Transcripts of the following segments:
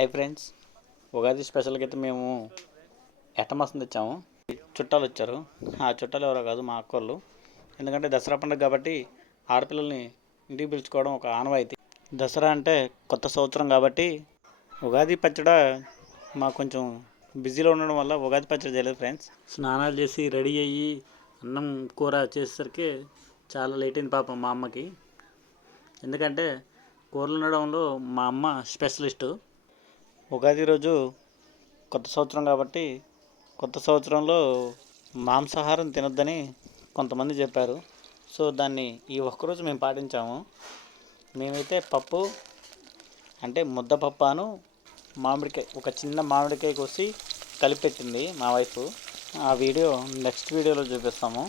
Hi friends, Ugadi స్పెషల్కి అయితే మేము ఎట్టమాసం తెచ్చాము. చుట్టాలు వచ్చారు. ఆ చుట్టాలు ఎవరో కాదు, మా అక్కోళ్ళు. ఎందుకంటే దసరా పండుగ కాబట్టి ఆడపిల్లల్ని ఇంటికి పిలుచుకోవడం ఒక ఆనవాయితీ. దసరా అంటే కొత్త సంవత్సరం కాబట్టి ఉగాది పచ్చడి మాకు కొంచెం బిజీలో ఉండడం వల్ల ఉగాది పచ్చడి చేయలేదు ఫ్రెండ్స్. స్నానాలు చేసి రెడీ అయ్యి అన్నం కూర చేసేసరికి చాలా లేట్ అయింది పాపం మా అమ్మకి. ఎందుకంటే కూరలు ఉండడంలో మా అమ్మ స్పెషలిస్టు. ఉగాది రోజు కొత్త సంవత్సరం కాబట్టి కొత్త సంవత్సరంలో మాంసాహారం తినొద్దని కొంతమంది చెప్పారు. సో దాన్ని ఈ ఒక్కరోజు మేము పాటించాము. మేమైతే పప్పు అంటే ముద్దపప్పాను మామిడికాయ, ఒక చిన్న మామిడికాయ కోసి కలిపెట్టింది మా వైఫ్. ఆ వీడియో నెక్స్ట్ వీడియోలో చూపిస్తాము.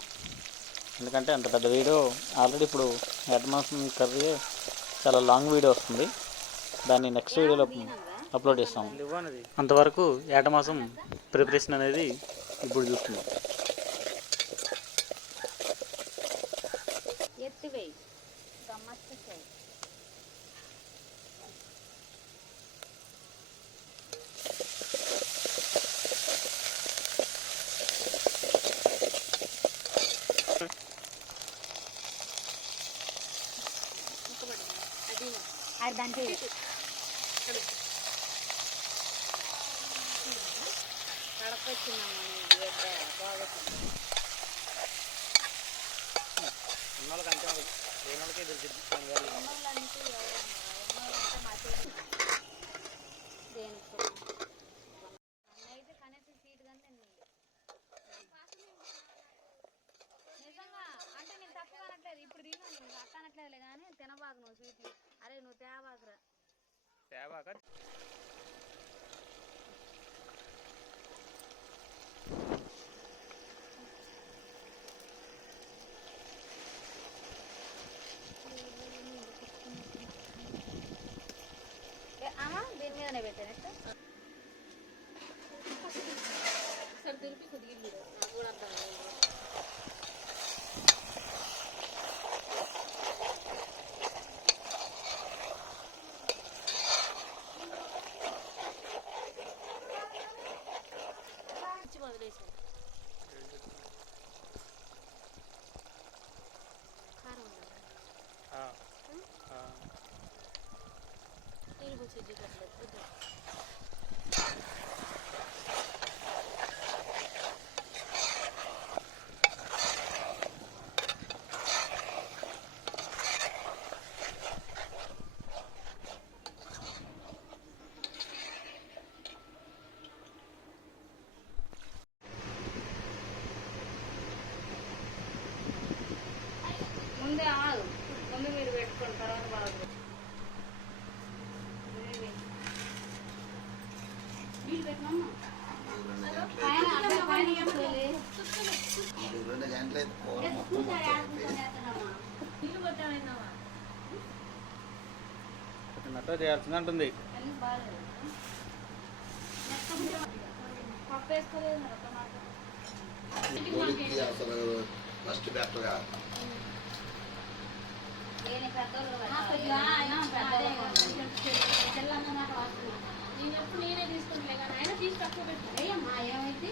ఎందుకంటే అంత పెద్ద వీడియో ఆల్రెడీ ఇప్పుడు ఎర్రమాసం కర్రీ చాలా లాంగ్ వీడియో వస్తుంది. దాన్ని నెక్స్ట్ వీడియోలో అప్లోడ్ చేస్తాము. అంతవరకు ఏటమాసం ప్రిపరేషన్ అనేది ఇప్పుడు చూస్తున్నాం. ఇప్పుడు తీసు అట్టనట్లేదులే కానీ తినబాకు నువ్వు స్వీట్. అరే నువ్వు తేవాకరా తేవాక దీని మీదనే పెట్టానట్టు సార్ దులిపి కొద్దిగా నాకు కూడా అర్థం వదిలేసాను. కారం నీళ్ళు పోసేది కట్టలేదు. ముందే ఆగు, ముందు మీరు పెట్టుకోండి, తర్వాత బాగా నీళ్ళు పెట్టినమ్మా. నీళ్ళు కొట్టామన్నావా నట్ట చేయాల్సింది అంటుంది. పప్పు వేసుకోలేదు ఫస్ట్ బెటర్గా నేను ఎప్పుడు నేనే తీసుకుంటలే కానీ ఆయన తీసి తక్కువ పెట్టాను. ఏమైతే